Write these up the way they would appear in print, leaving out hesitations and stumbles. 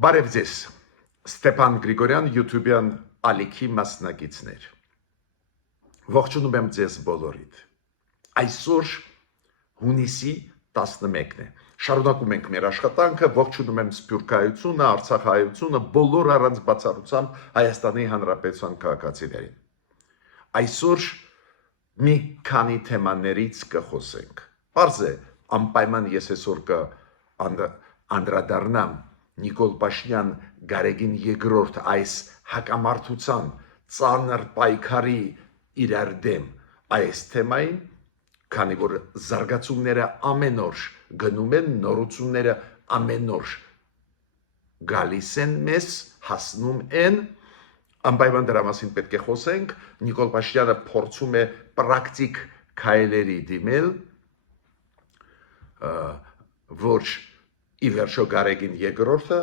Բարև ձեզ, Ստեփան Գրիգորյան, YouTube-յան ալիքի մասնակիցներ։ Ողջունում եմ ձեզ բոլորիդ։ Այսօր հունիսի 11-ն է։ Շարունակում ենք մեր աշխատանքը, ողջունում եմ Սփյուռքահայությունը, Արցախահայությունը, բոլոր առանց բացառությամբ Հայաստանի Հանրապետության քաղաքացիներին։ Այսօր մի քանի թեմաներից կխոսենք։ Պարզ է, անպայման ես այսօր անդրադառնամ Նիկոլ Փաշինյան Գարեգին II այս հակամարտության ծանր պայքարի իրար դեմ այս թեմային, քանի որ զարգացումները ամեն օր գնում են, նորությունները ամեն օր գալիս են մեզ, հասնում են, անպայման դրա մասին պետք է խոսենք։ Նիկոլ Փաշինյանը փորձում է պրակտիկ քայլերի դիմել, որ ի վերջո Գարեգին II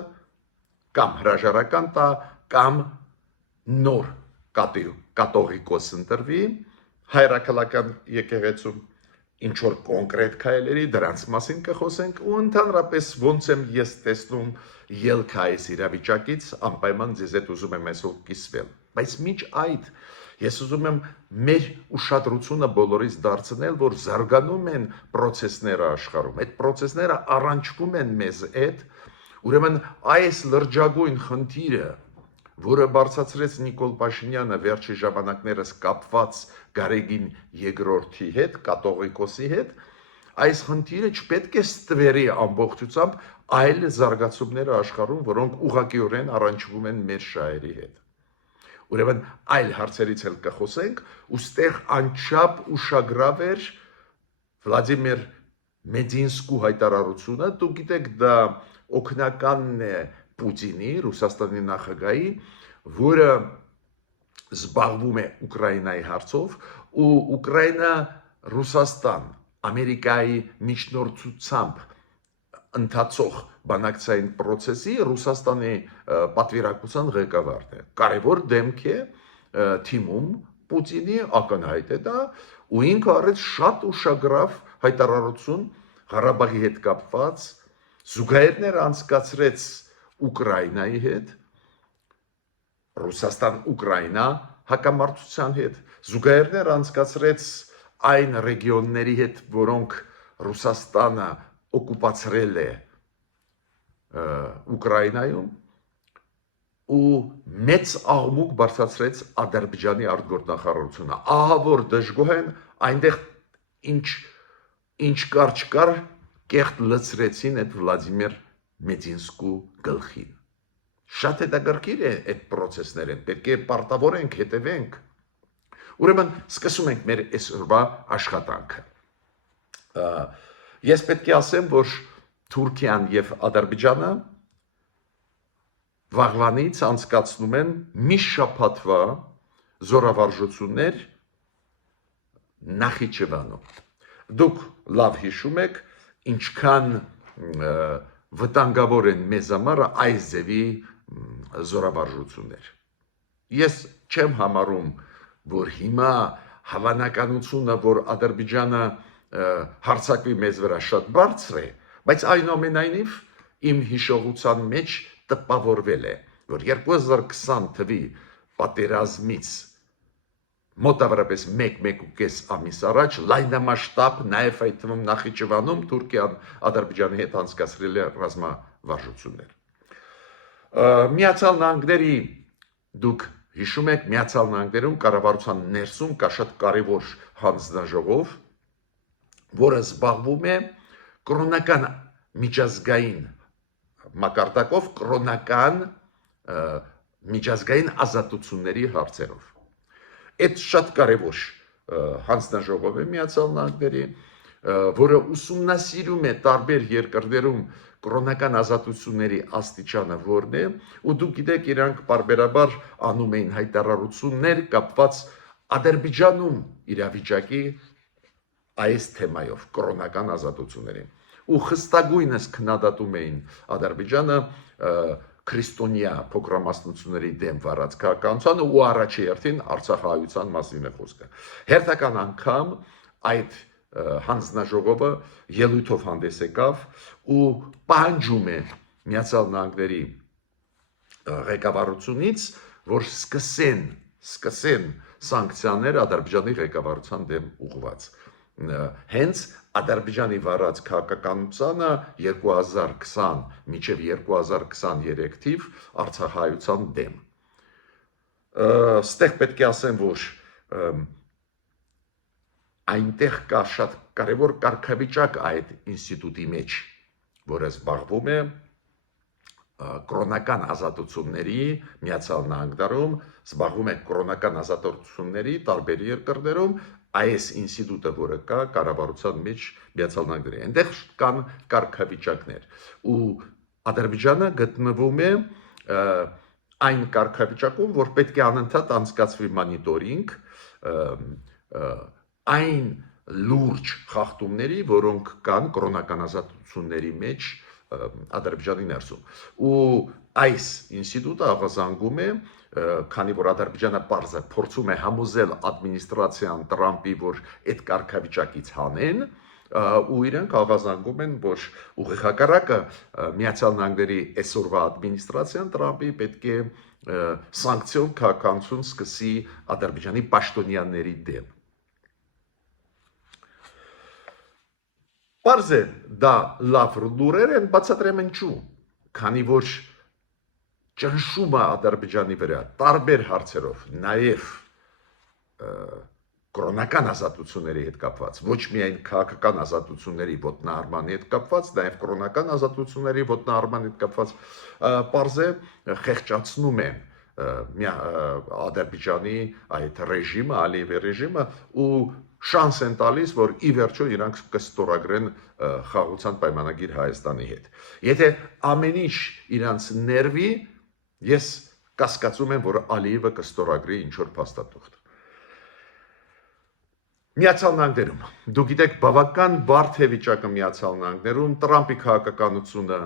կամ հրաժարական տա, կամ նոր կաթողիկոս ընտրվի հայրաքաղաքական եկեղեցում, ինչ որ կոնկրետ քայլերի, դրանց մասին կխոսենք, ու ընդհանրապես ոնց եմ ես տեսնում ելքը այս իրավիճակից, անպայման ձեզ հետ ուզում եմ այսօր կիսվել։ Բայց մինչ այդ ես ուզում եմ մեր ուշադրությունը բոլորից դարձնել, որ զարգանում են process-ները աշխարհում։ Այդ process-ները առնչվում են մեզ հետ, ուրեմն այս լրջագույն խնդիրը, որը բարձրացրեց Նիկոլ Փաշինյանը վերջի ժամանակներս կապված Գարեգին II-ի հետ, կաթողիկոսի հետ, այս խնդիրը չպետք է ստվերի ամբողջությամբ այլ զարգացումները աշխարհում, որոնք ուղղակիորեն առնչվում են մեր շահերի հետ։ Ուրեմն այլ հարցերից էլ կխոսենք, ուստեղ անչափ ուշագրավ էր Վլադիմիր Մեդինսկու հայտարարությունը, դուք գիտեք, դա օգնականն է Պուտինի, Ռուսաստանի նախագահի, որը զբաղվում է Ուկրաինայի հարցով, ու Ուկրաինա Ռուսաստան Ամերիկայի միջնորդությամբ ընթացող բանակցային process-ի Ռուսաստանի պատվիրակության ղեկավարն է։ Կարևոր դեմք է թիմում Պուտինի, ակնհայտ է դա, ու ինքը արեց շատ ուշագրավ հայտարարություն Ղարաբաղի հետ կապված, զուգահեռներ անցկացրեց Ուկրաինայի հետ, Ռուսաստան-Ուկրաինա հակամարտության հետ, զուգահեռներ անցկացրեց այն ռեգիոնների հետ, որոնք Ռուսաստանը օկուպացրել է Ուկրաինայում, ու մեծ աղմուկ բարձրացրեց Ադրբեջանի արտգործնախարարությունը։ Ահա որ դժգոհ են, այնտեղ ինչ կար չկար, կեղտ լցրեցին այդ Վլադիմիր Մեդինսկու գլխին։ Շատ հետաքրքիր է այդ process-ները, պետք է պարտավորենք, հետևենք։ Ուրեմն սկսում ենք մեր այսօրվա աշխատանքը։ Ես պետք է ասեմ, որ Թուրքիան եւ Ադրբեջանը վաղվանից անցկացնում են մի շաբաթվա զորավարժություններ Նախիջևանում։ Դուք լավ հիշում եք, ինչքան վտանգավոր են մեզ համար այս ձևի զորավարժություններ։ Ես չեմ համարում, որ հիմա հավանականությունը, որ Ադրբեջանը հարձակվի մեզ վրա շատ բարձր է, բայց այնուամենայնիվ իմ հիշողության մեջ տպավորվել է, որ 2020 թվականի պատերազմից մոտավորապես 1-1.5 ամիս առաջ լայնամասշտաբ, նաև այդ թվում Նախիջևանում Թուրքիան Ադրբեջանի հետ անցկացրել է ռազմավարժություններ։ Միացյալ Նահանգների, դուք հիշում եք, Միացյալ Նահանգներում կառավարության ներսում կա շատ կարևոր հանձնաժողով, որը զբաղվում է կրոնական միջազգային մակարդակով, կրոնական միջազգային ազատությունների հարցերով։ Այդ շատ կարևոր հանձնաժողով է Միացյալ Նահանգների, որը ուսումնասիրում է տարբեր երկրներում կրոնական ազատությունների աստիճանը որն է, ու դուք գիտեք, իրանք պարբերաբար անում էին հայտարարություններ կապված Ադրբեջանում իրավիճակի այս թեմայով, կրոնական ազատություններին, ու խստագույնս քննադատում էին Ադրբեջանը քրիստոնյա փոքրամասնությունների դեմ վարած քաղաքականությանը, ու առաջի հերթին Արցախահայության մասին է խոսքը։ Հերթական անգամ այդ հանձնաժողովը ելույթով հանդես եկավ ու պահանջում է Միացյալ Նահանգների ղեկավարությունից, որ սկսեն սանկցիաներ Ադրբեջանի ղեկավարության դեմ ուղղված։ Հենց Ադրբեջանի վարած քաղաքականությունը 2020 մինչև 2023 թիվ Արցախայության դեմ։ Ստեղ պետք է ասեմ, որ այնտեղ կա շատ կարևոր կարգավիճակ այդ ինստիտուտի մեջ, որը զբաղվում է կրոնական ազատությունների Միացյալ Նահանգներում, զբաղվում է կրոնական ազատությունների տարբեր երկրներում, այս ինստիտուտը, որը կա կառավարության մեջ Միացյալ Նահանգների, այնտեղ կան կարգավիճակներ, ու Ադրբեջանը գտնվում է այն կարգավիճակում, որ պետք է անընդհատ անցկացվի մոնիտորինգ այն լուրջ խախտումների, որոնք կան կրոնական ազատությունների մեջ Ադրբեջանի ներսում։ Ու այս ինստիտուտը աղազանգում է, քանի որ Ադրբեջանը պարզը փորձում է համոզել ադմինիստրացիան Տրամպի, որ այդ կարգավիճակից հանեն, ու իրենք աղազանգում են, որ ուղիղ հակառակը Միացյալ Նահանգների այսօրվա ադմինիստրացիան Տրամպի պետք է սանկցիոն քաղաքականություն սկսի Ադրբեջանի պաշտոնյաների դեմ։ Պարզ է, դա լավ լուրեր են, բացատրեմ ինչու, քանի որ ճնշումը Ադրբեջանի վրա տարբեր հարցերով, նաև կրոնական ազատությունների հետ կապված, ոչ միայն քաղաքական ազատությունների ոտնահարմանի հետ կապված, նաև կրոնական ազատությունների ոտնահարմանի հետ կապված, պարզ է խեղճացնում են Ադրբեջանի այդ ռեժիմը, Ալիևի ռեժիմը ու շանս են տալիս, որ ի վերջո իրանք կստորագրեն խաղաղության պայմանագիր Հայաստանի հետ։ Եթե ամեն ինչ իրանց ներվի, ես կասկածում եմ, որ Ալիևը կստորագրի ինչ-որ փաստաթուղթ։ Միացյալ Նահանգներում, դուք գիտեք, բավական բարդ է վիճակը Միացյալ Նահանգներում, Տրամպի քաղաքականությունը,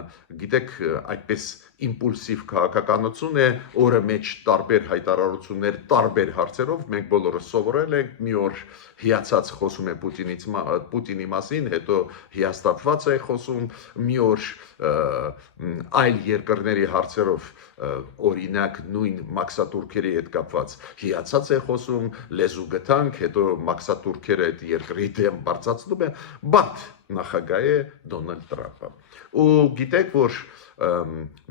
գիտեք, այդպես իմպուլսիվ քաղաքականություն է, օրը մեջ տարբեր հայտարարություններ, տարբեր հարցերով, մենք բոլորը սովորել ենք, մի օր հիացած խոսում է Պուտինի մասին, հետո հիասթափված է խոսում, մի օր այլ երկրների հարցերով, օրինակ նույն մաքսատուրքերի հետ կապված հիացած է խոսում, լեզու գտանք, հետո մաքսատուրքերը այդ երկրի դեմ բարձրացնում է, բարդ նախագահ է Դոնալդ Տրամպը։ Ու գիտեք, որ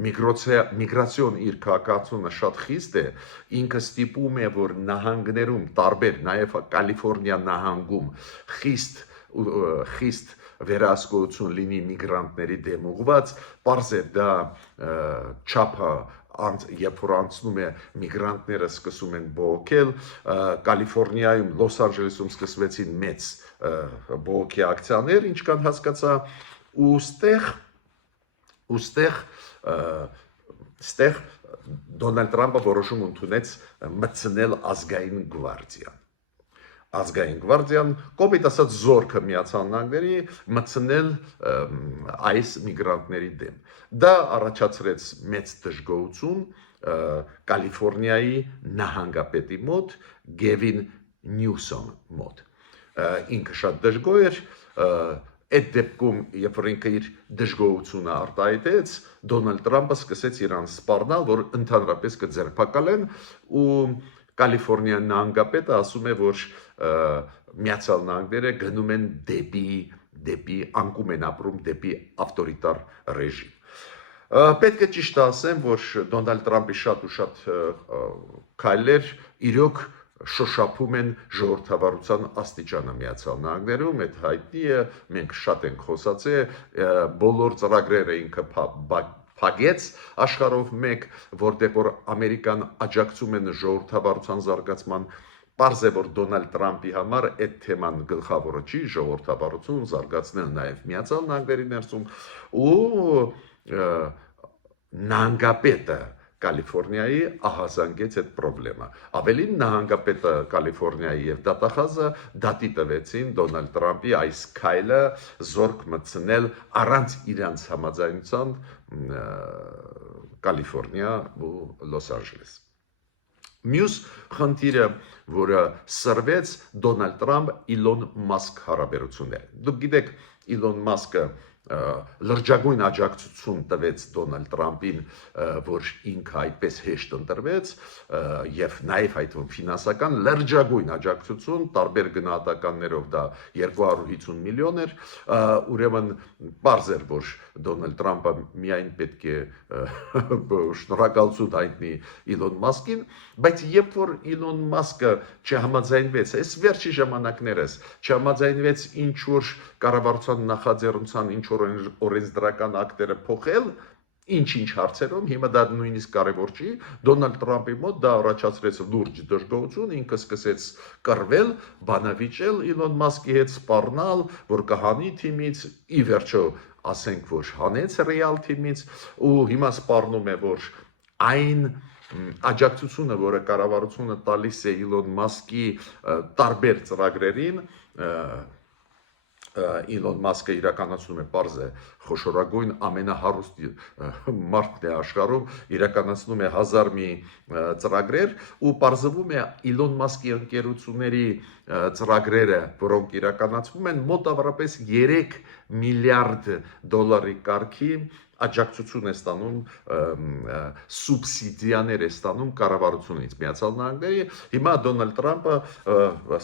միգրացիոն իր քաղաքացիությունը շատ խիստ է, ինքը ստիպում է, որ նահանգներում տարբեր, նաև Կալիֆոռնիա նահանգում խիստ վերահսկողություն լինի միգրանտների դեմ ուղղված, պարզ է դա չափը երբ որ անցնում է միգրանտները սկսում են բողոքել, Կալիֆոռնիայում, Լոս Անջելեսում սկսվեցին մեծ բողոքի ակցիաներ, ինչքան հասկացա, ու ստեղ Դոնալդ Տրամպը որոշում ընդունեց մտցնել ազգային գվարդիան։ Ազգային գվարդիան, կոպիտ ասած զորքը Միացյալ Նահանգների մտցնել այս միգրանտների դեմ։ Դա առաջացրեց մեծ դժգոհություն Կալիֆոռնիայի նահանգապետի մոտ, Գևին Նյուսոմ մոտ։ Ինքը շատ դժգոհ էր, այդ դեպքում, երբ որ ինքը իր դժգոհությունը արտահայտեց, Դոնալդ Տրամպը սկսեց իրան սպառնալ, որ ընդհանրապես կձերբակալեն, ու Կալիֆոռնիա նահանգապետը ասում է, որ Միացյալ Նահանգները գնում են դեպի անկում են ապրում դեպի ավտորիտար ռեժիմ։ Պետք է ճիշտ ասեմ, որ Դոնալդ Տրամպի շատ ու շատ քայլեր իրոք շոշափում են ժողովրդավարության աստիճանը Միացյալ Նահանգներում, այդ հայտնի է, մենք շատ ենք խոսացել, բոլոր ծրագրերը ինքը փակեց աշխարհով մեկ, որտեղ որ Ամերիկան աջակցում են ժողովրդավարության զարգացման, պարզ է, որ Դոնալդ Տրամպի համար այդ թեման գլխավորը չի, ժողովրդավարություն զարգացնել նաև Միացյալ Նահանգների ներսում, ու նահանգապետը Կալիֆոռնիայի ահազանգեց այդ պրոբլեմը։ Ավելին նահանգապետը Կալիֆոռնիայի եւ դատախազը դատի տվեցին Դոնալդ Տրամպի այս քայլը զորք մտցնել առանց իրանց համաձայնության Կալիֆոռնիա ու Լոս Անջելես։ Մյուս խնդիրը, որը սրվեց Դոնալդ Տրամփ Իլոն Մասկ հարաբերությունները։ Դուք գիտեք, Իլոն Մասկը լրջագույն աջակցություն տվեց Դոնալդ Տրամպին, որ ինքը այդպես հեշտ ընտրվեց, եւ նաեւ այդ ֆինանսական լրջագույն աջակցություն տարբեր գնահատականներով դա 250 միլիոն էր, ուրեմն բարձ էր, որ Դոնալդ Տրամպը միայն պետք է շնորհակալություն հայտնի Իլոն Մասկին, բայց երբ որ Իլոն Մասկը չհամաձայնվեց, այս վերջի ժամանակներս չհամաձայնվեց ինչ որ կառավարության նախաձեռնության ինչ որ օրենսդրական ակտերը փոխել, ինչ հարցերում, հիմա դա նույնիսկ կարևոր չի, Դոնալդ Տրամպի մոտ դա առաջացրեց լուրջ դժգոհություն, ինքը սկսեց կռվել, բանավիճել Իլոն Մասկի հետ, սպառնալ, որ կհանի թիմից, ի վերջո ասենք, որ հանեց ռեալ թիմից, ու հիմա սպառնում է, որ այն աջակցությունը, որը կառավարությունը տալիս է Իլոն Մասկի տարբեր ծրագրերին, Իլոն Մասկը իրականացնում է պարզ է խոշորագույն ամենահարուստ մարդն է աշխարհում, իրականացնում է 1000 մի ծրագրեր ու պարզվում է Իլոն Մասկի ընկերությունների ծրագրերը, որոնք իրականացվում են մոտավորապես 3 միլիարդ դոլարի կարգի աջակցություն է ստանում, սուբսիդիաներ է ստանում կառավարությունից Միացյալ Նահանգների, հիմա Դոնալդ Տրամպը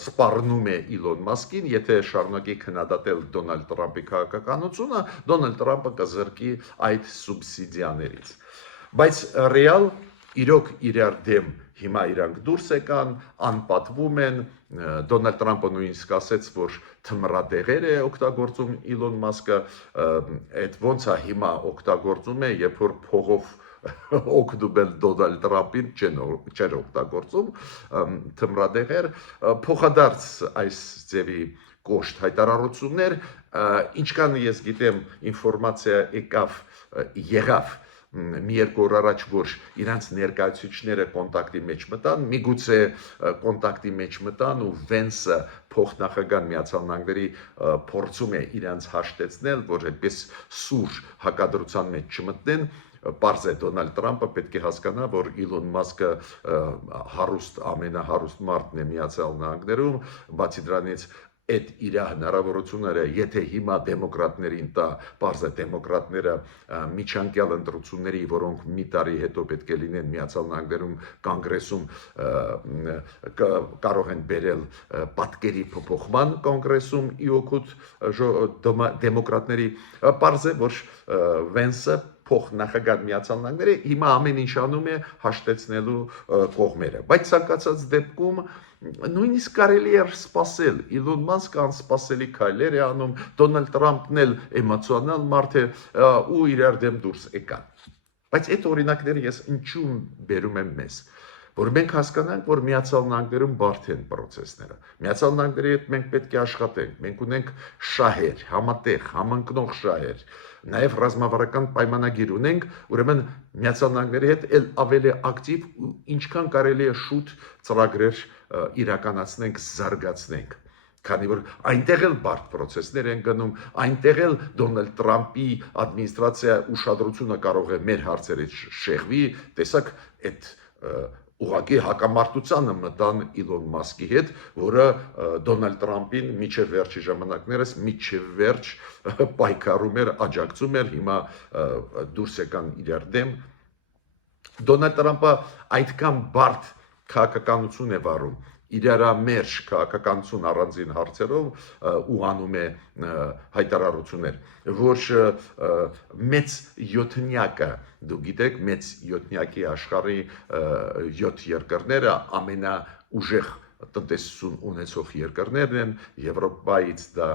սպառնում է Իլոն Մասկին, եթե շարունակի քննադատել Դոնալդ Տրամպի քաղաքականությունը, Դոնալդ Տրամպը կզրկի այդ սուբսիդիաներից։ Բայց ռեալ իրոք իրար դեմ հիմա իրանք դուրս եկան, անպատվում են, Դոնալդ Տրամպը նույնիսկ ասեց, որ թմրադեղեր է օգտագործում Իլոն Մասկը, այդ ոնց է հիմա օգտագործում է, երբ որ փողով օգնում Դոնալդ Տրամպին չեն օգտագործում թմրադեղեր, փոխադարձ այս ձևի կոշտ հայտարարություններ, ինչքան ես գիտեմ ինֆորմացիա եղավ մի երկու օր առաջ, որ իրանց ներկայացուցիչները կոնտակտի մեջ մտան, միգուցե կոնտակտի մեջ մտան ու Վենսը փոխնախագահ Միացյալ Նահանգների փորձում է իրանց հաշտեցնել, որ այդպես սուր հակադրության մեջ չմտնեն, պարզ է Դոնալդ Տրամպը պետք է հասկանա, որ Իլոն Մասկը ամենահարուստ մարդն է Միացյալ Նահանգներում, բացի դրանից այդ իր հնարավորությունները, եթե հիմա դեմոկրատներին տա, պարզ է դեմոկրատները միջանկյալ ընտրությունների, որոնք մի տարի հետո պետք է լինեն Միացյալ Նահանգներում կոնգրեսում կարող են բերել պատկերի փոփոխման կոնգրեսում ի օգուտ դեմոկրատների, պարզ է, որ Վենսը փոխնախագահ Միացյալ Նահանգների հիմա ամեն ինչ անում է հաշտեցնելու կողմերը, բայց ցանկացած դեպքում նույնիսկ կարելի է սպասել, Իլոն Մասկը անսպասելի քայլեր է անում, Դոնալդ Տրամպն էլ էմոցիոնալ մարդ է ու իրար դեմ դուրս եկան։ Բայց այդ օրինակները ես ինչու բերում եմ մեզ, որ մենք հասկանանք, որ Միացյալ Նահանգներում բարդ են process-ները։ Միացյալ Նահանգների հետ մենք պետք է աշխատենք, մենք ունենք շահեր, համատեղ, համընկնող շահեր, նաև ռազմավարական պայմանագիր ունենք, ուրեմն Միացյալ Նահանգների հետ էլ ավելի ակտիվ ու ինչքան կարելի է շուտ ծրագրեր իրականացնենք, զարգացնենք։ Քանի որ այնտեղ էլ բարդ process-ներ են գնում, այնտեղ էլ Դոնալդ Տրամպի ադմինիստրացիա ուշադրությունը կարող է մեր հարցերից շեղվի, տեսակ այդ ուղղակի հակամարտությանը մտան Իլոն Մասկի հետ, որը Դոնալդ Տրամպին միջև վերջի ժամանակներս միջև վերջ պայքարում էր, աջակցում էր, հիմա դուրս եկան իրար դեմ։ Դոնալդ Տրամպը այդքան բարդ քաղաքականություն է վարում, իրարամերժ քաղաքականություն առանձին հարցերով ու անում է հայտարարություններ, որ մեծ յոթնյակը, դու գիտեք, մեծ յոթնյակի աշխարհի 7 երկրները ամենաուժեղ տնտեսություն ունեցող երկրներն են, Եվրոպայից դա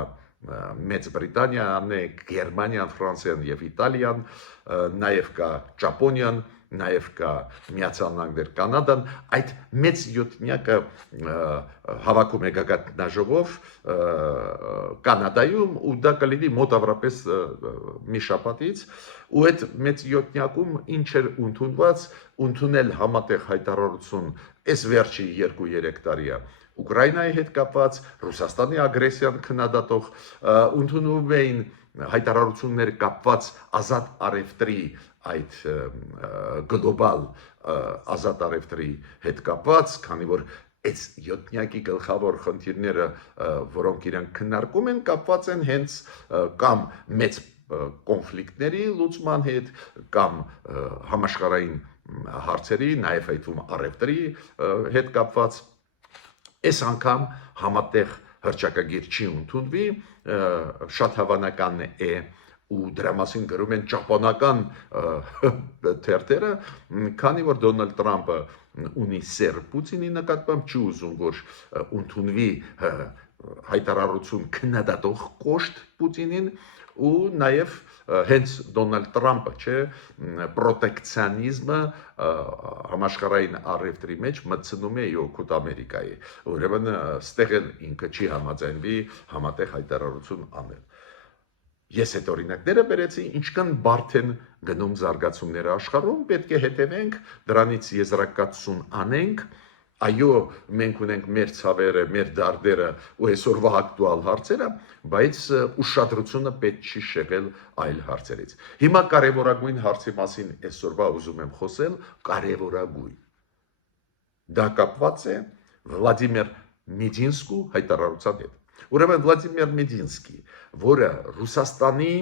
Մեծ Բրիտանիան է, Գերմանիան, Ֆրանսիան եւ Իտալիան, նաեւ կա Ճապոնիան, նաև կա Միացյալ Նահանգներ, Կանադան, այդ մեծ յոթնյակը հավաքում է գագաթնաժողով Կանադայում ու դա կլինի մոտավորապես մի շաբաթից ու այդ մեծ յոթնյակում ինչ էր ընդունված, ընդունել համատեղ հայտարարություն այս վերջի 2-3 տարիա Ուկրաինայի հետ կապված, Ռուսաստանի ագրեսիան քննադատող, ընդունում էին հայտարարություններ կապված ազատ առևտրի այդ գլոբալ ազատ առևտրի հետ կապված, քանի որ այս յոթնյակի գլխավոր խնդիրները, որոնք իրանք քննարկում են, կապված են հենց կամ մեծ կոնֆլիկտների լուծման հետ կամ համաշխարհային հարցերի, նաև այդում առևտրի հետ կապված այս անգամ համատեղ հռչակագիր չի ընդունվի, շատ հավանական է ու դրա մասին գրում են ճապոնական թերթերը, քանի որ Դոնալդ Տրամպը ունի սեր Պուտինի նկատմամբ, չի ուզում որ ընդունվի հայտարարություն քննադատող կոշտ Պուտինին ու նաև հենց Դոնալդ Տրամպը, չէ, պրոտեկցիոնիզմը համաշխարհային առևտրի մեջ մտցնում է օգուտ Ամերիկայի։ Ուրեմն ստեղ էլ ինքը չի համաձայնվի համատեղ հայտարարություն անել։ Ես այդ օրինակները բերեցի, ինչքան բարդ են գնում զարգացումները աշխարհում, պետք է հետևենք, դրանից եզրակացություն անենք, այո, մենք ունենք մեր ցավերը, մեր դարդերը ու այսօրվա ակտուալ հարցերը, բայց ուշադրությունը պետք չի շեղել այլ հարցերից։ Հիմա կարևորագույն հարցի մասին այսօրվա ուզում եմ խոսել, կարևորագույն։ Դա կապված է Վլադիմիր Մեդինսկու հայտարարության հետ։ Ուրեմն Վլադիմիր Մեդինսկի, որը Ռուսաստանի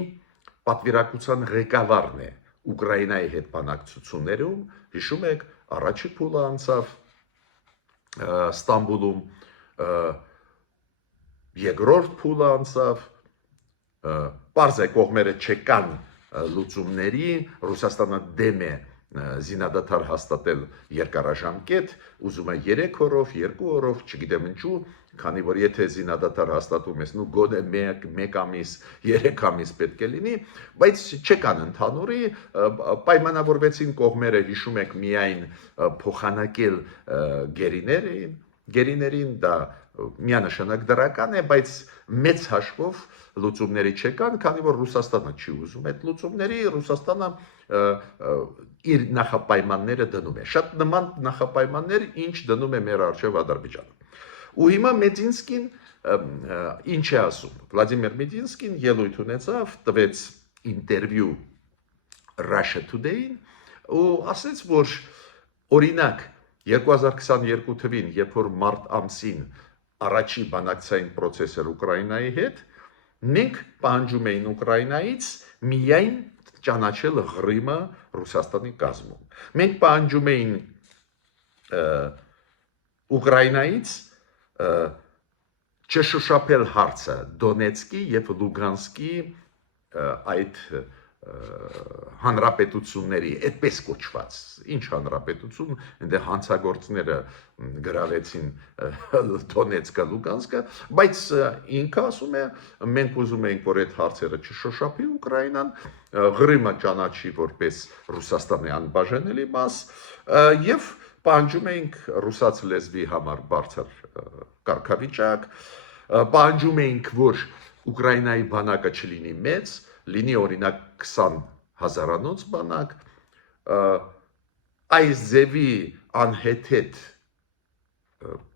պատվիրակության ղեկավարն է Ուկրաինայի հետ բանակցություններում, հիշում եք, առաջի փուլը անցավ Ստամբուլում, երկրորդ փուլը անցավ, պարզ է կողմերը չեկան լուծումների, Ռուսաստանը դեմ է զինադադար հաստատել երկարաժամկետ, ուզում է 3 օրով, 2 օրով, չգիտեմ ինչու, քանի որ եթե զինադադար հաստատում ես, գոնե 1 ամիս, 3 ամիս պետք է լինի, բայց չեկան ընդհանուրի, պայմանավորվեցին կողմերը, հիշում եք, միայն փոխանակել գերիներին, դա միանշանակ դրական է, բայց մեծ հաշվով լուծումների չեկան, քանի որ Ռուսաստանը չի ուզում այդ լուծումների, Ռուսաստանը իր նախապայմանները դնում է, շատ նման նախապայմաններ, ինչ դնում է մեր առջև Ադրբեջանը։ Ու հիմա Մեդինսկին ինչ է ասում, Վլադիմիր Մեդինսկին ելույթ ունեցավ, տվեց ինտերվյու Russia Today-ին ու ասեց, որ օրինակ 2022 թվին, երբ որ մարտ ամսին առաջի բանակցային պրոցեսը Ուկրաինայի հետ, մենք պահանջում էին Ուկրաինայից միայն ճանաչել Ղրիմը Ռուսաստանի կազմում։ Մենք պահանջում էին Ուկրաինայից չշոշափել հարցը Դոնեցկի եւ Լուգանսկի այդ հանրապետությունների, այդպես կոչված, ինչ հանրապետություն, այնտեղ հանցագործները գրավեցին Դոնեցկը, Լուգանսկը, բայց ինքը ասում է, մենք ուզում ենք, որ այդ հարցերը չշոշափի Ուկրաինան, Ղրիմը ճանաչի որպես Ռուսաստանի անբաժանելի մաս եւ պահանջում ենք ռուսաց լեզվի համար բարձր կարգավիճակ, պահանջում ենք, որ Ուկրաինայի բանակը չլինի մեծ, լինի օրինակ 20,000-անոց բանակ, այս ձևի անհեթեթ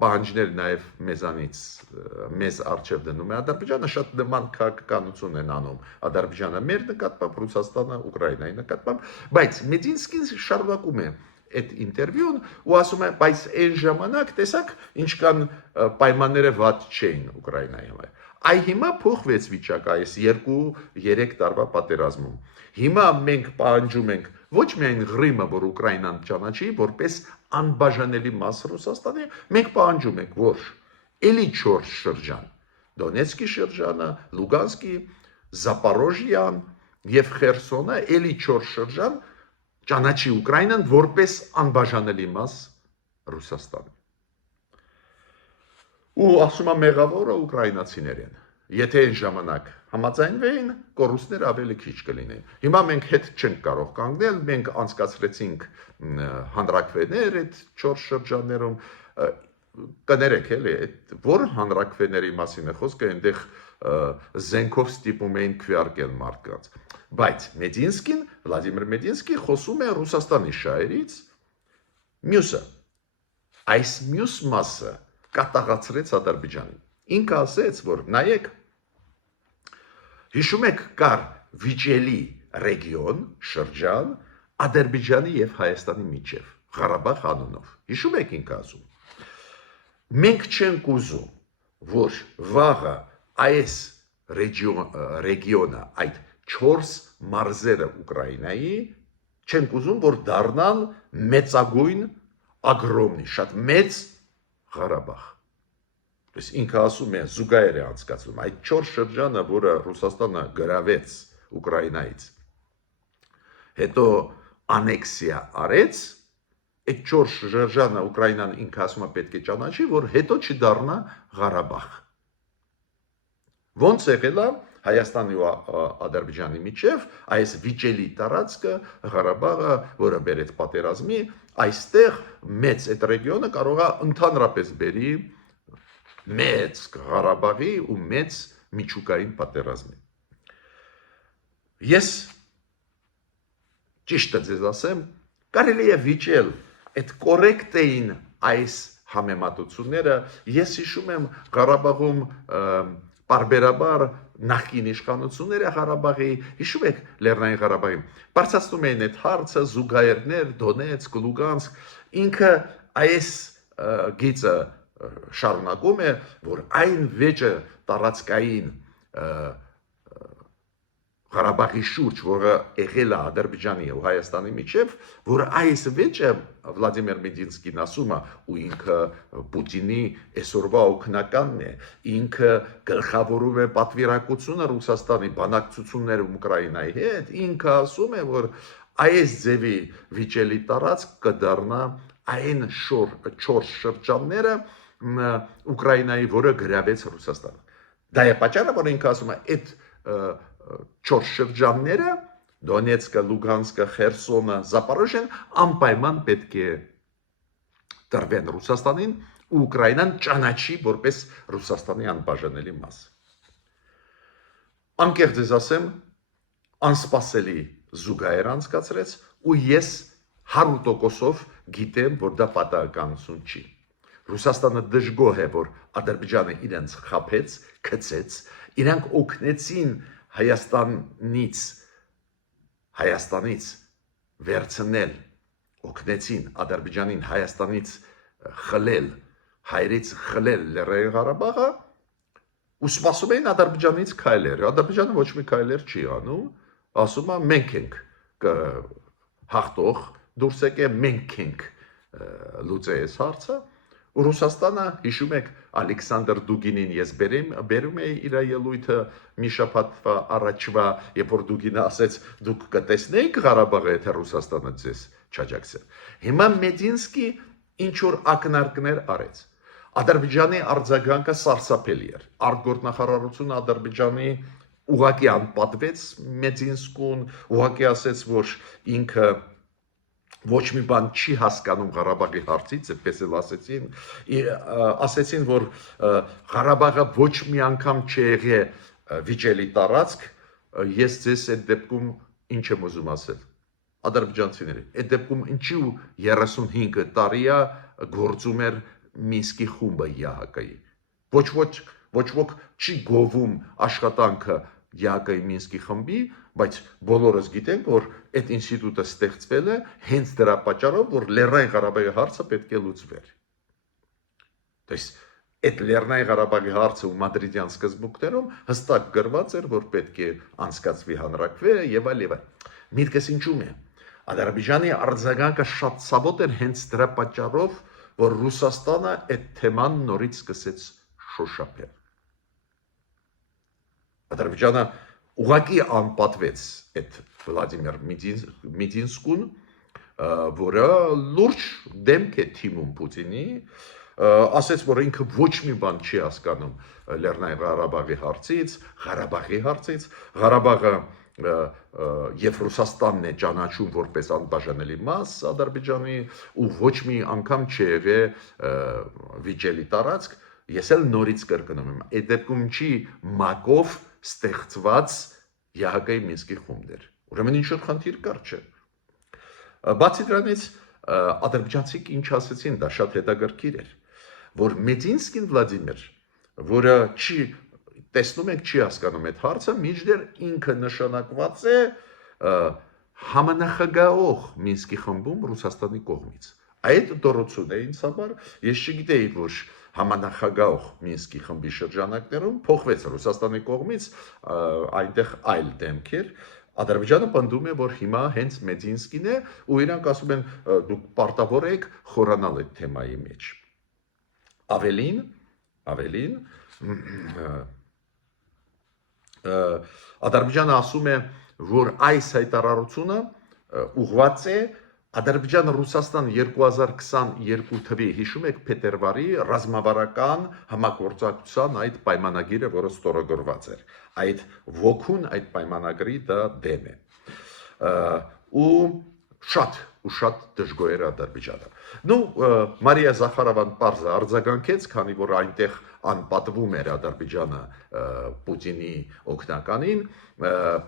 պահանջներ նաև մեզանից, մեզ առջև դնում է Ադրբեջանը, շատ նման քաղաքականություն են անում Ադրբեջանը մեր նկատմամբ, Ռուսաստանը Ուկրաինայի նկատմամբ, բայց Մեդինսկին շարունակում է այդ ինտերվյուն ու ասում է, բայց այն ժամանակ տեսակ ինչքան պայմանները վատ չէին Ուկրաինայի համար։ Այ հիմա փոխվեց վիճակը այս 2-3 տարվա պատերազմում։ Հիմա մենք պահանջում ենք ոչ միայն Ղրիմը, որ Ուկրաինան ճանաչի, որպես անբաժանելի մաս Ռուսաստանի, մենք պահանջում ենք, որ էլի 4 շրջան, Դոնեցկի շրջանը, Լուգանսկի, Զապորոժիան եւ Խերսոնը, էլի 4 շրջան ճանաչի Ուկրաինան որպես անբաժանելի մաս Ռուսաստանի։ Ու ասում է մեղավորը ուկրաինացիներ են։ Եթե այն ժամանակ համաձայնվեին, կորուստները ավելի քիչ կլինեն։ Հիմա մենք հետ չենք կարող կանգնել, մենք անցկացրեցինք հանրակրվեներ այդ 4 շրջաններում, կներեք էլի, որ հանրակրվեների մասին է խոսքը, այնտեղ զենքով ստիպում էին քվեարկել մարդկանց։ Բայց Մեդինսկին, Վլադիմիր Մեդինսկի խոսում է Ռուսաստանի շահերից, մյուսը, այս մյուս մասը կատաղացրեց Ադրբեջանին։ Ինքը ասեց, որ նայեք, հիշում եք, կար Վիճելի ռեգիոն, շրջան, Ադրբեջանի եւ Հայաստանի միջև, Ղարաբաղ անունով։ Հիշում եք ինքը ասում։ Մենք չենք ուզում, որ վաղը այս ռեգիոնը, այդ 4 մարզերը Ուկրաինայի չենք ուզում, որ դառնան մեծագույն ագրոմնի, շատ մեծ Ղարաբաղ։ Այս ինքը ասում է զուգահեռ է անցկացվում այդ 4 շրջանը, որը Ռուսաստանը գրավեց Ուկրաինայից, հետո անեքսիա արեց, այդ 4 շրջանը Ուկրաինան ինքը ասում է պետք է ճանաչի, որ հետո չդառնա Ղարաբաղ։ Ոնց եղել է Հայաստանի ու Ադրբեջանի միջև այս վիճելի տարածքը Ղարաբաղը, որը բերեց պատերազմի, այստեղ մեծ այդ ռեգիոնը կարող է ընդհանրապես բերի մեծ Ղարաբաղի ու մեծ միջուկային պատերազմի։ Ես ճիշտը ձեզ ասեմ, կարելի է վիճել այդ կորեկտ էին այս համեմատությունները, ես հիշում եմ Ղարաբաղում պարբերաբար նախկին իշխանությունները Ղարաբաղի, հիշում եք Լեռնային Ղարաբաղի, բարձրացնում էին այդ հարցը, զուգահեռներ, Դոնեցկ, Լուգանսկ, ինքը այս գիծը շարունակում է, որ այն վեճը տարածքային Ղարաբաղի շուրջ, որը եղել է Ադրբեջանի ու Հայաստանի միջև, որ այս վեճը Վլադիմիր Մեդինսկին ասում է, ու ինքը Պուտինի այսօրվա օգնականն է, ինքը գլխավորում է պատվիրակությունը Ռուսաստանի բանակցություններում Ուկրաինայի հետ, ինքը ասում է, որ այս ձևի վիճելի տարածք կդառնա այն 4 շրջանները Ուկրաինայի, որը գրավեց Ռուսաստանը։ Դա է պատճառը, որ ինքը ասում է, այդ 4 շրջանները Դոնեցկը, Լուգանսկը, Խերսոնը, Զապորոժիան անպայման պետք է տրվեն Ռուսաստանին ու Ուկրաինան ճանաչի որպես Ռուսաստանի անբաժանելի մաս։ Անկեղծ ես ասեմ, անսպասելի զուգահեռ անցկացրեց ու ես 100%-ով գիտեմ, որ դա պատահականություն չի։ Ռուսաստանը դժգոհ է, որ Ադրբեջանը իրենց խաբեց, գցեց, իրանք օգնեցին Հայաստանից վերցնել, օգնեցին Ադրբեջանին Հայաստանից խլել, հայրից խլել Լեռնային Ղարաբաղը, ու սպասում էին Ադրբեջանից քայլեր։ Ադրբեջանը ոչ մի քայլեր չի անում, ասում է մենք ենք հաղթող դուրս եկել, մենք ենք լուծել այս հարցը։ Ռուսաստանը, հիշում եք, Ալեքսանդր Դուգինին ես բերում էի իր ելույթը մի շաբաթվա առաջվա, երբ որ Դուգինը ասեց, դուք կտեսնեիք Ղարաբաղը, եթե Ռուսաստանը ձեզ չաջակցեր։ Հիմա Մեդինսկի ինչ որ ակնարկներ արեց։ Ադրբեջանի արձագանքը սարսափելի էր։ Արտգործնախարարությունը Ադրբեջանի ուղղակի անպատվեց Մեդինսկուն, ուղղակի ասեց, որ ինքը ոչ մի բան չի հասկանում Ղարաբաղի հարցից, այդպես էլ ասեցին, որ Ղարաբաղը ոչ մի անգամ չի եղել վիճելի տարածք, ես ձեզ այդ դեպքում ինչ եմ ուզում ասել, ադրբեջանցիների, այդ դեպքում ինչու 35 տարի է գործում էր Մինսկի խումբը ՀՀԿ-ի, ոչ ոք չի գովում աշխատանքը ՀՀԿ-ի Մինսկի խմբի, բայց բոլորս գիտենք, որ այդ ինստիտուտը ստեղծվել է հենց դրա պատճառով, որ Լեռնային Ղարաբաղի հարցը պետք է լուծվեր։ Այսինքն, այդ Լեռնային Ղարաբաղի հարցը ու մադրիդյան սկզբունքներում հստակ գրված էր, որ պետք է անցկացվի հանրաքվե եւ այլ։ Միտքս ինչու՞մ է։ Ադրբեջանի արձագանքը շատ ցավոտ էր հենց դրա պատճառով, որ Ռուսաստանը այդ թեման նորից սկսեց շոշափել։ Ադրբեջանը ուղղակի անպատվեց այդ Վլադիմիր Մեդինսկուն, որը լուրջ դեմք է թիմում Պուտինի, ասեց, որ ինքը ոչ մի բան չի հասկանում Լեռնային Ղարաբաղի հարցից, Ղարաբաղը եւ Ռուսաստանն է ճանաչում որպես անբաժանելի մաս Ադրբեջանի ու ոչ մի անգամ չի եղել վիճելի տարածք, ես էլ նորից կրկնում եմ, այդ դեպքում չի մակով ստեղծված ՀՀԿ-ի Մինսկի խումբներ։ Ուրեմն ինչ որ խնդիր կար չէ։ Բացի դրանից ադրբեջանցիք ինչ ասեցին, դա շատ հետաքրքիր էր, որ Մեդինսկին Վլադիմիր, որը չի տեսնում եք, չի հասկանում այդ հարցը, մինչդեռ ինքը նշանակված է համանախագահող Մինսկի խմբում Ռուսաստանի կողմից։ Այդ դորությունը ինձ համար ես չգիտեի, որ համանախագահող Մինսկի խմբի շրջանակներում փոխվեց Ռուսաստանի կողմից այնտեղ այլ դեմք էր։ Ադրբեջանը պնդում է, որ հիմա հենց Մեդինսկին է ու իրանք ասում են դուք պարտավոր եք խորանալ այդ թեմայի մեջ։ Ավելին Ադրբեջանը ասում է, որ այս հայտարարությունը ուղղված է Ադրբեջան-Ռուսաստան 2022 թվի, հիշում եք, փետրվարի ռազմավարական համագործակցության այդ պայմանագիրը, որը ստորագրված էր։ Այդ ոգուն այդ պայմանագրի դա դեմ է։ Ու շատ դժգոհ էր Ադրբեջանը։ Մարիա Զախարովան պարզը արձագանքեց, քանի որ այնտեղ անպատվում էր Ադրբեջանը Պուտինի օգնականին,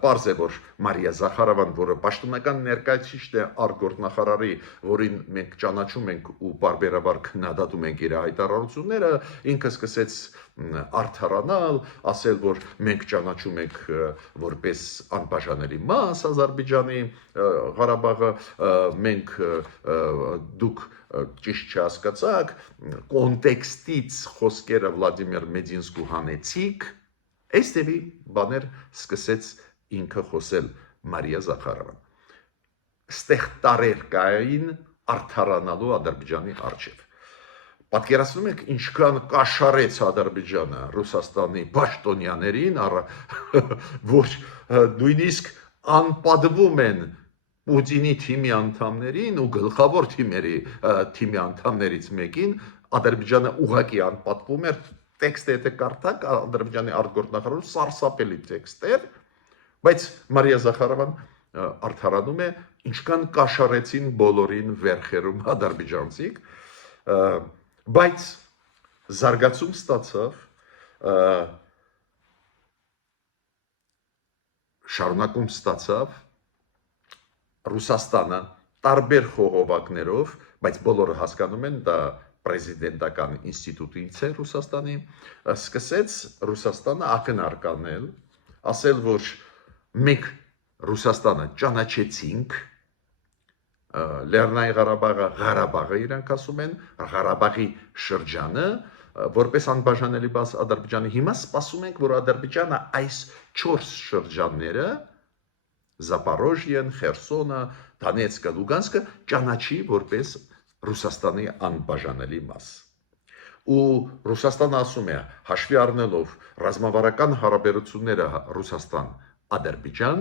պարզ է, որ Մարիա Զախարովան, որը պաշտոնական ներկայացուցիչն է արտգործնախարարի, որին մենք ճանաչում ենք ու բարբերաբար քննադատում ենք իր հայտարարությունները, ինքը սկսեց արդարանալ, ասել, որ մենք ճանաչում ենք որպես անբաժանելի մաս Ադրբեջանի Ղարաբաղը, դուք ճիշտ չհասկացաք, կոնտեքստից խոսքերը Վլադիմիր Մեդինսկու հանեցիք, այս տեպի բաներ սկսեց ինքը խոսել Մարիա Զախարովան։ Ստեղ տարեր կային արդարանալու Ադրբեջանի առջև։ Պատկերացնում եք, ինչքան կաշառեց Ադրբեջանը Ռուսաստանի պաշտոնյաներին, որ նույնիսկ անպատվում են Պուտինի թիմի անդամներին ու գլխավոր թիմի անդամներից մեկին, Ադրբեջանը ուղղակի անպատվում էր, տեքստը եթե կարդաք, Ադրբեջանի արտգործնախարարը սարսափելի տեքստ էր, բայց Մարիա Զախարովան արդարանում է, ինչքան կաշառեցին բոլորին վերքերում ադրբեջանցիք, բայց զարգացում ստացավ, շարունակում ստացավ Ռուսաստանը տարբեր խողովակներով, բայց բոլորը հասկանում են, դա պրեզիդենտական ինստիտուտից է Ռուսաստանի, սկսեց Ռուսաստանը ակնարկանել, ասել, որ մենք Ռուսաստանը ճանաչեցինք, Լեռնային Ղարաբաղը, Ղարաբաղը իրանք ասում են, Ղարաբաղի շրջանը, որպես անբաժանելի մաս Ադրբեջանի, հիմա սպասում ենք, որ Ադրբեջանը այս 4 շրջանները Զապորոժիան, Խերսոնը, Դոնեցկը, Լուգանսկը ճանաչի որպես Ռուսաստանի անբաժանելի մաս։ Ու Ռուսաստանը ասում է, հաշվի առնելով ռազմավարական հարաբերությունները Ռուսաստան-Ադրբեջան,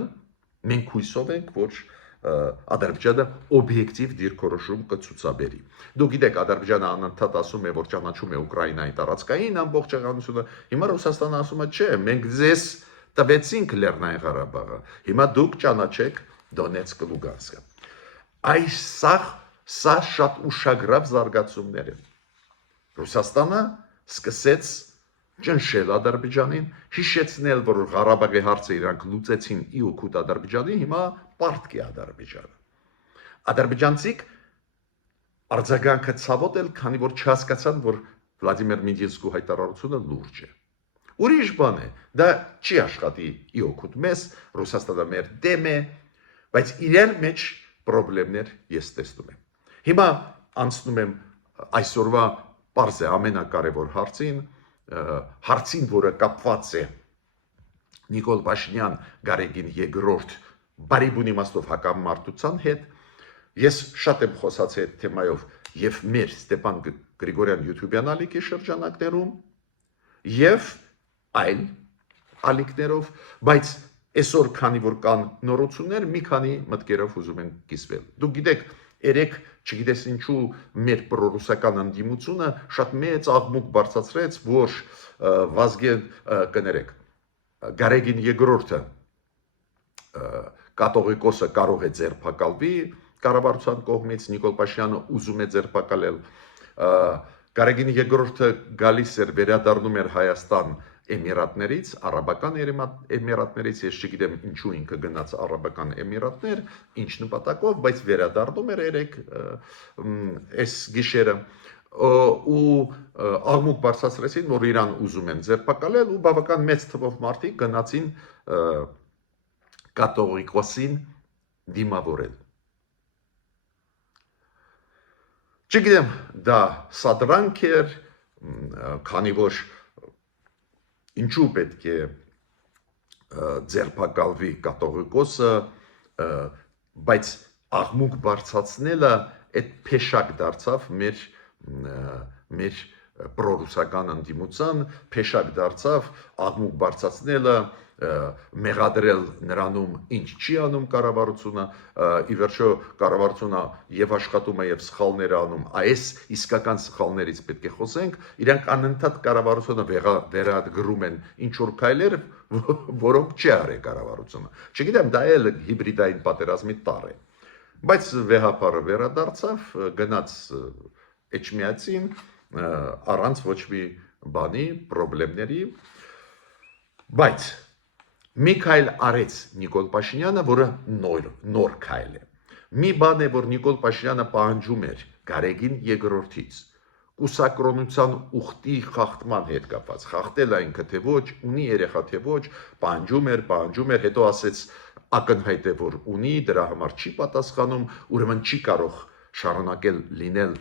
մենք հույսով ենք, որ Ադրբեջանը օբյեկտիվ դիրքորոշում կցուցաբերի։ Դուք գիտեք, Ադրբեջանը անընդհատ ասում է, որ ճանաչում է Ուկրաինայի տարածքային ամբողջականությունը, հիմա Ռուսաստանը ասում է, չէ, մենք ձեզ տվեցինք Լեռնային Ղարաբաղը, հիմա դուք ճանաչեք Դոնեցկը, Լուգանսկը։ Սա շատ ուշագրավ զարգացումներ են։ Ռուսաստանը սկսեց ճնշել Ադրբեջանին, հիշեցնել, որ Ղարաբաղի հարցը իրանք լուծեցին ի օգուտ Ադրբեջանի, հիմա պարտք է Ադրբեջանը։ Ադրբեջանցիք արձագանքը ցավոտ էլ, քանի որ չհասկացան, որ Վլադիմիր Մեդինսկու հայտարարությունը լուրջ է։ Ուրիշ բան է, դա չի աշխատի ի օգուտ մեզ, Ռուսաստանը մեր դեմ է, բայց իրար մեջ պրոբլեմներ ես տեսնում եմ։ Հիմա անցնում եմ այսօրվա պարզ է ամենակարևոր հարցին, որը կապված է Նիկոլ Փաշինյան, Գարեգին II բարիբուն իմաստով հակամարտության հետ։ Ես շատ եմ խոսացել այդ թեմայով եւ մեր Ստեփան Գրիգորյան YouTube-յան ալիքի շրջանակներում եւ այլ ալիքներով, բայց այսօր քանի որ կան նորություններ, մի քանի մտքերով ուզում եմ կիսվել։ Դուք գիտեք, երեք չգիտես ինչու մեր պրոռուսական ընդդիմությունը շատ մեծ աղմուկ բարձրացրեց, որ Գարեգին II կաթողիկոսը կարող է ձերբակալվի կառավարության կողմից, Նիկոլ Փաշինյանը ուզում է ձերբակալել, Գարեգին II գալիս էր վերադառնում էր Հայաստան Էմիրատներից, Արաբական Էմիրատներից, ես չգիտեմ ինչու ինքը գնաց Արաբական Էմիրատներ, ինչ նպատակով, բայց վերադառնում էր երեք այս գիշերը ու աղմուկ բարձրացրեցին, որ իրան ուզում են ձերբակալել ու բավական մեծ թվով մարդիկ գնացին կաթողիկոսին դիմավորել։ Չգիտեմ, դա սադրանք էր, քանի որ ինչու պետք է ձերբակալվի կաթողիկոսը, բայց աղմուկ բարձրացնելը այդ փեշակ դարձավ մեր պրորուսական ընդդիմության, փեշակ դարձավ աղմուկ բարձրացնելը, մեղադրել նրանում ինչ չի անում կառավարությունը, ի վերջո կառավարությունը եւ աշխատում է եւ սխալներ անում, այս իսկական սխալներից պետք է խոսենք, իրանք անընդհատ կառավարությունը վերագրում են ինչ որ քայլեր, որոնք չի արել կառավարությունը։ Չգիտեմ, դա էլ հիբրիդային պատերազմի տար է։ Բայց վեհապարը վերադարձավ, գնաց Էջմիածին առանց ոչ մի բանի, խնդիրների, բայց մի քայլ արեց Նիկոլ Փաշինյանը, որը նոր քայլ է։ Մի բան է, որ Նիկոլ Փաշինյանը պահանջում էր Գարեգին երկրորդից, կուսակրոնության ուխտի խախտման հետ կապված, խախտել այնքը թե ոչ, ունի երեխա թե ոչ, պահանջում էր, հետո ասեց ակնհայտ է, որ ունի, դրա համար չի պատասխանում, ուրեմն չի կարող շարունակել լինել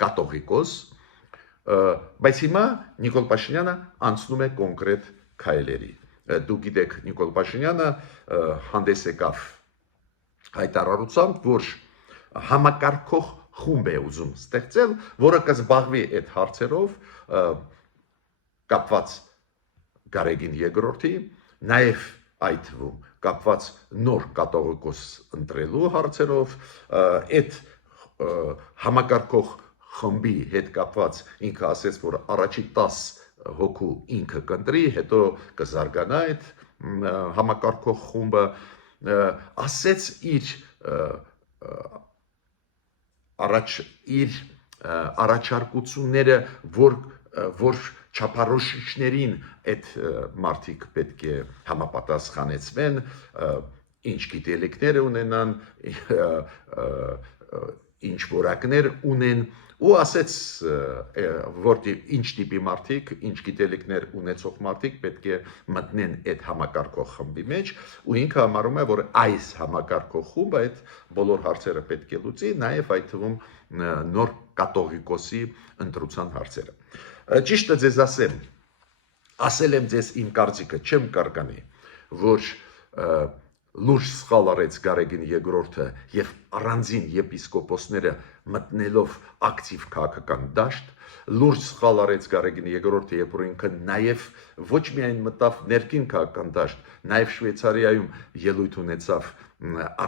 կաթողիկոս, բայց հիմա Նիկոլ Փաշինյանը անցնում է կոնկրետ քայլերի։ Դուք գիտեք, Նիկոլ Փաշինյանը հանդես եկավ հայտարարությամբ, որ համակարգող խումբ է ուզում ստեղծել, որը կզբաղվի այդ հարցերով կապված Գարեգին երկրորդի, նաև այդ թվում կապված նոր կաթողիկոս ընտրելու հարցերով, այդ համակարգող խմբի հետ կապված ինքը ասեց, որ առաջի 10 հոգու ինքը կընտրի, հետո կզարգանա այդ համակարգող խումբը, ասեց իր առաջարկությունները, որ չափորոշիչներին այդ մարդիկ պետք է համապատասխանեցվեն, ինչ գիտելիքներ ունենան, ինչ որակներ ունեն, ու ասեց, որ ինչ տիպի մարդիկ, ինչ գիտելիքներ ունեցող մարդիկ պետք է մտնեն այդ համակարգող խմբի մեջ, ու ինքը համարում է, որ այս համակարգող խումբը այդ բոլոր հարցերը պետք է լուծի, նաև այդ թվում նոր կաթողիկոսի ընտրության հարցերը։ Ճիշտը ձեզ ասել եմ ձեզ իմ կարծիքը, չեմ կարկանի, որ լուրջ սխալ արեց Գարեգին երկրորդը եւ առանձին եպիսկոպոսները մտնելով ակտիվ քաղաքական դաշտ, լուրջ սխալ արեց Գարեգին երկրորդը, երբ որ ինքը նաեւ ոչ միայն մտավ ներքին քաղաքական դաշտ, նաեւ Շվեյցարիայում ելույթ ունեցավ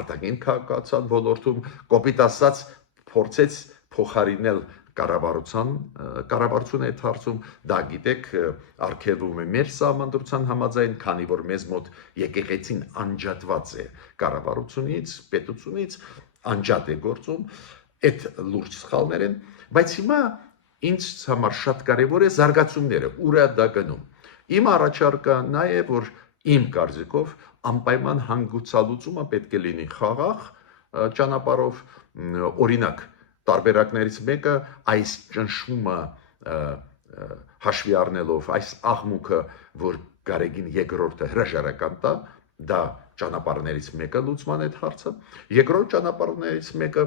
արտաքին քաղաքացիական ոլորտում, կոպիտ ասած փորձեց փոխարինել կառավարությունը այդ հարցում, դա գիտեք, արգելվում է մեր սահմանադրության համաձայն, քանի որ մեզ մոտ եկեղեցին անջատված է կառավարությունից, պետությունից, անջատ է գործում, այդ լուրջ սխալներ են, բայց հիմա ինձ համար շատ կարևոր է զարգացումները, ուր է դա գնում։ Իմ առաջարկը նա է, որ իմ կարծիքով անպայման հանգուցալուծումը պետք է լինի խաղաղ ճանապարհով, օրինակ տարբերակներից մեկը այս ճնշումը հաշվի առնելով, այս աղմուկը, որ Գարեգին երկրորդը հրաժարական տա, դա ճանապարհներից մեկը լուծման այդ հարցը, երկրորդ ճանապարհներից մեկը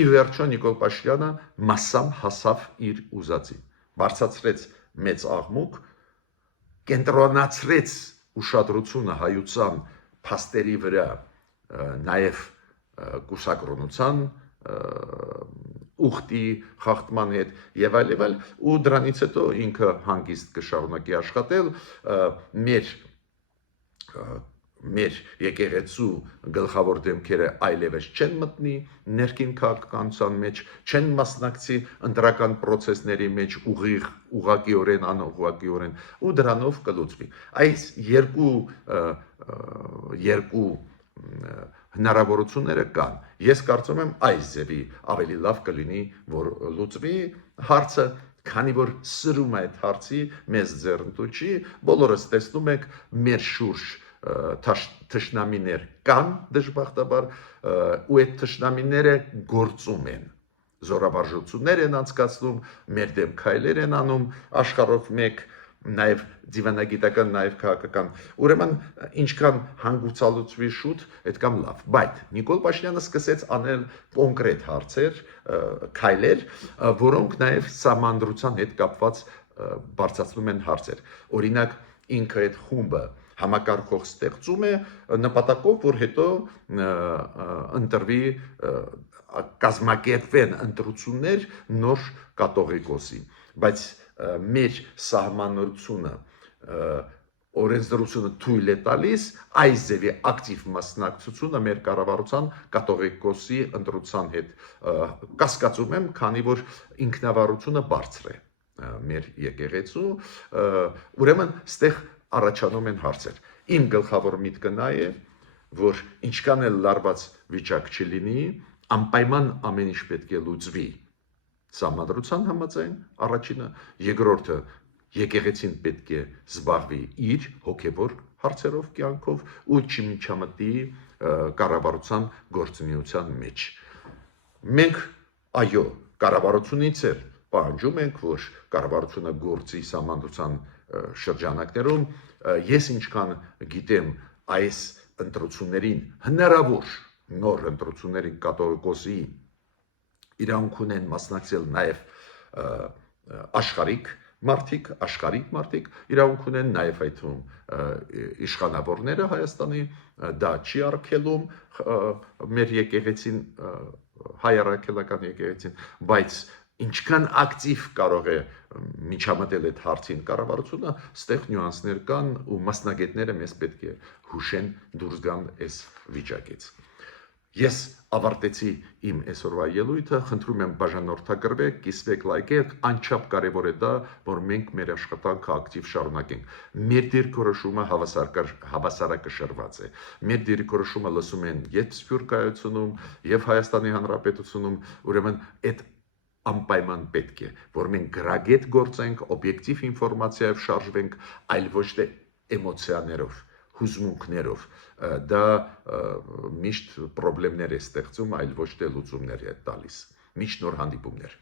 ի վերջո Նիկոլ Փաշինյանը massam հասավ իր ուզածին, բարձրացրեց մեծ աղմուկ, կենտրոնացրեց ուշադրությունը հայության փաստերի վրա, նաև կուսակրոնության ուխտի խախտման հետ եւ այլ, ու դրանից հետո ինքը հանգիստ կշարունակի աշխատել, մեր եկեղեցու գլխավոր դեմքերը այլևս չեն մտնի ներքին քաղաքականության մեջ, չեն մասնակցի ընտրական process-ների մեջ ուղղակիորեն, անուղղակիորեն, ու դրանով կլուծվի։ Այս երկու հնարավորությունները կան։ Ես կարծում եմ այս ձևի ավելի լավ կլինի, որ լուծվի հարցը, քանի որ սրում է այդ հարցի մեզ ձեռնտու չի, բոլորս տեսնում եք մեր շուրջ թշնամիներ կան դժբախտաբար, ու այդ թշնամիները գործում են, զորավարժություններ են անցկացնում, մեր դեմ քայլեր են անում, աշխարհով մեկ նաև դիվանագիտական, նաև քաղաքական։ Ուրեմն ինչքան հանգուցալուծվի շուտ, այդքան լավ։ Բայց Նիկոլ Փաշինյանը սկսեց անել կոնկրետ հարցեր, քայլեր, որոնք նաև սահմանադրության հետ կապված բարձրացնում են հարցեր։ Օրինակ, ինքը այդ խումբը համակարգող ստեղծում է նպատակով, որ հետո ընտրվի կազմակերպվեն ընտրություններ նոր կաթողիկոսի, բայց մեր սահմանությունը օրենսդրությունը թույլ է տալիս այս ձևի ակտիվ մասնակցությունը մեր կառավարության կաթողիկոսի ընտրության հետ կասկածում եմ, քանի որ ինքնավարությունը բարձր է մեր եկեղեցու, ուրեմն ստեղ առաջանում են հարցեր։ Իմ գլխավոր միտքը նա է, որ ինչքան էլ լարված վիճակ չլինի, անպայման ամեն ինչ պետք է լուծվի սահմանադրության համաձայն, առաջինը, երկրորդը եկեղեցին պետք է զբաղվի իր հոգևոր հարցերով, կյանքով ու չմիջամտի կառավարության գործունեության մեջ։ Մենք այո, կառավարությունից էլ պահանջում ենք, որ կառավարությունը գործի սահմանադրության շրջանակներում, ես ինչքան գիտեմ, այս ընտրություններին հնարավոր նոր ընտրություններին կաթողիկոսի իրավունք ունեն մասնակցել նաև աշխարհիկ մարդիկ իրավունք ունեն, նաև այդ իշխանավորները Հայաստանի, դա չի արգելում մեր եկեղեցին, հայ առաքելական եկեղեցին, բայց ինչքան ակտիվ կարող է միջամտել այդ հարցին կառավարությունը, ստեղ նյուանսներ կան ու մասնագետները մեզ պետք է հուշեն դուրս գան այս վիճակից։ Ես ավարտեցի իմ այսօրվա ելույթը, խնդրում եմ բաժանորդագրվեք, կիսվեք, լայքեք, անչափ կարևոր է դա, որ մենք մեր աշխատանքը ակտիվ շարունակենք։ Մեր դիրքորոշումը հավասարակշռված է։ Մեր դիրքորոշումը լսում են եւ Սփյուռքայությունում, եւ Հայաստանի Հանրապետությունում, ուրեմն այդ անպայման պետք է, որ մենք գրագետ գործենք, օբյեկտիվ ինֆորմացիայով շարժվենք, այլ ոչ թե էմոցիաներով, հուզմունքներով, դա միշտ խնդիրներ է ստեղծում, այլ ոչ թե լուծումներ է տալիս։ Միշտ նոր հանդիպումներ։